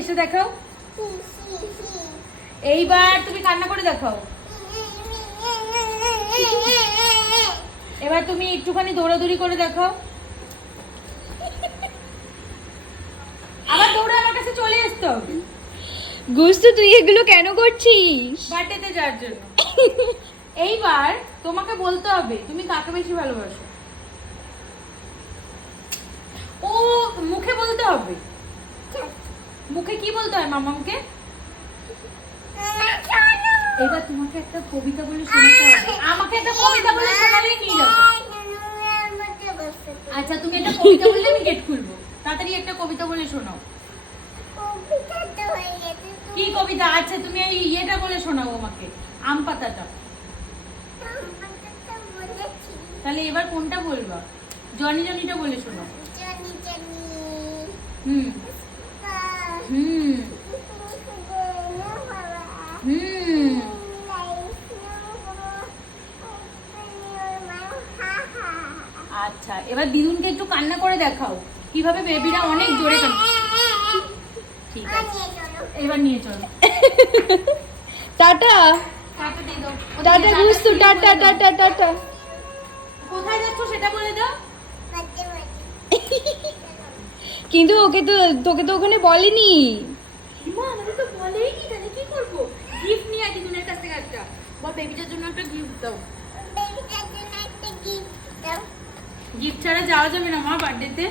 এসে দেখাও। এইবার তুমি কান্না করে দেখাও। এবার তুমি একটুখানি দৌড়াদৌড়ি করে দেখাও। আবার দৌড়ে আমার কাছে চলে আসতে হবে। গুস্তু তুই এগুলো কেন করছিস? বার্থডেতে যাওয়ার জন্য। এইবার তোমাকে বলতে হবে তুমি কাকে বেশি ভালোবাসো। ও মুখে বলতে হবে। মুখে কি বলতে হয় মামামকে? এবার তোমাকে একটা কবিতা বলে শোনাতে হবে। আমাকে একটা কবিতা বলে শোনালেই নিয়ে যাবো। আচ্ছা তুমি একটা কবিতা বললে আমি গেট খুলবো। তাড়াতাড়ি একটা কবিতা বলে শোনাও। কি কবিতা? আচ্ছা তুমি এই ইয়েটা বলে শোনাও আমাকে, আম পাতাটা। তাহলে এবার কোনটা বলবা? জনি জনিটা বলে শোনাও। হুম হুম হুম। আচ্ছা এবার দিদুনকে একটু কান্না করে দেখাও কিভাবে বেবিরা অনেক জোরে কান্না। ঠিক আছে এবার নিয়ে চলো। টাটা টাটা দিয়ে দাও। টাটা গুস্তু, টাটা টাটা টাটা। কোথায় যাচ্ছ সেটা বলে দাও। কিন্তু তোকে তো ওখানে বলেনি। মা আমাদের তো বলেইনি, তাহলে কি করবো? গিফট নিয়ে আয় দিদুনের কাছ থেকে একটা। বল বেবিটার জন্য একটা গিফট দাও। গিফট ছাড়া যাওয়া যাবে না মা বার্থডেতে।